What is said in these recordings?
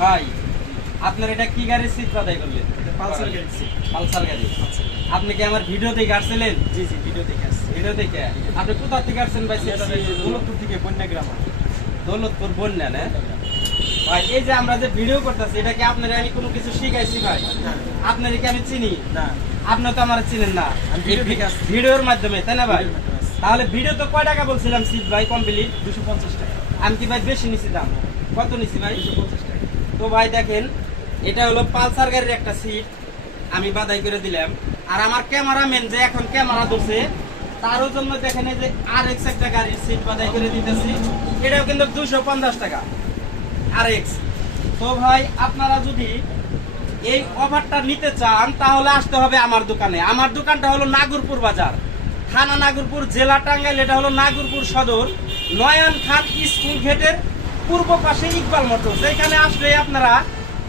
ভাই আপনার এটা কি গাড়ির সিট বাদাই করলেন? পালসার গাড়ি। পালসার গাড়ি। আপনি কি আমার ভিডিও দেখে আসছিলেন? জি জি, ভিডিও দেখে আসছি। ভিডিও দেখে আপনি কোথা থেকে আসছেন ভাই? দৌলতপুর থেকে বন্যা গ্রাম। দৌলতপুর বন্যা না ভাই। এই যে আমরা যে ভিডিও করতেছি এটা কি আপনার আমি কোনো কিছু শিখাইছি ভাই? আপনার কি আমি চিনি না, আপনি তো আমার চিনেন না। আমি ভিডিও দেখে আসছি। ভিডিওর মাধ্যমে, তাই না ভাই? ভিডিওর মাধ্যমে আসছি। তাহলে ভিডিও তো কয় টাকা বলছিলাম সিট ভাই কমপ্লিট? 250 টাকা। আমি কি ভাই বেশি নিছি দাম? কত নিছি ভাই? 250 টাকা। তো ভাই দেখেন, এটা হলো পালসার গাড়ির একটা সিট আমি বাদাই করে দিলাম। আর আমার ক্যামেরাম্যান যে এখন ক্যামেরা ধরছে তারও জন্য দেখেন এই যে RX একটা গাড়ির সিট বাদাই করে দিতেছি, এটাও কিন্তু 250 টাকা RX। তো ভাই আপনারা যদি এই অফারটা নিতে চান তাহলে আসতে হবে আমার দোকানে। আমার দোকানটা হলো নাগরপুর বাজার, থানা নাগরপুর, জেলা টাঙ্গাইল। এটা হলো নাগরপুর সদর, নয়ন খান স্কুল গেটের পূর্ব পাশে ইকবাল মোটরস। এখানে আসলে আপনারা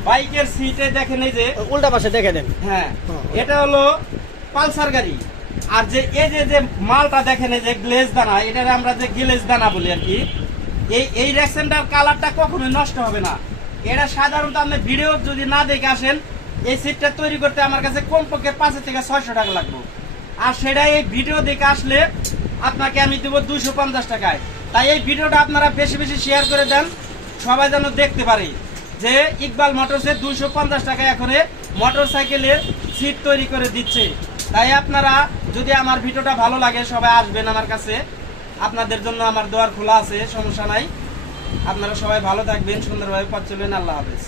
বাইকের সিটে দেখেন এই যে উল্টা পাশে দেখে দেন। হ্যাঁ, এটা হলো পালসার গাড়ি। আর যে এই যে মালটা দেখেন এই যে গ্লেজ দানা, এটা আমরা যে গ্লেজ দানা বলি আর কি। এই রেক্সেন্টার কালারটা কখনোই নষ্ট হবে না। এটা সাধারণত আপনি ভিডিও যদি না দেখে আসেন, এই সিটটা তৈরি করতে আমার কাছে কমপক্ষে 500 থেকে 600 টাকা লাগবে। আর সেটা এই ভিডিও দেখে আসলে আপনাকে আমি দেবো 250 টাকায়। তাই এই ভিডিওটা আপনারা বেশি বেশি শেয়ার করে দেন, সবাই যেন দেখতে পারে যে ইকবাল মোটরসে 250 টাকায় এখন মোটর সাইকেলের সিট তৈরি করে দিচ্ছে। তাই আপনারা যদি আমার ভিডিওটা ভালো লাগে সবাই আসবেন আমার কাছে, আপনাদের জন্য আমার দোয়ার খোলা আছে, সমস্যা নাই। আপনারা সবাই ভালো থাকবেন, সুন্দরভাবে পথ চলবেন। আল্লাহ হাফেজ।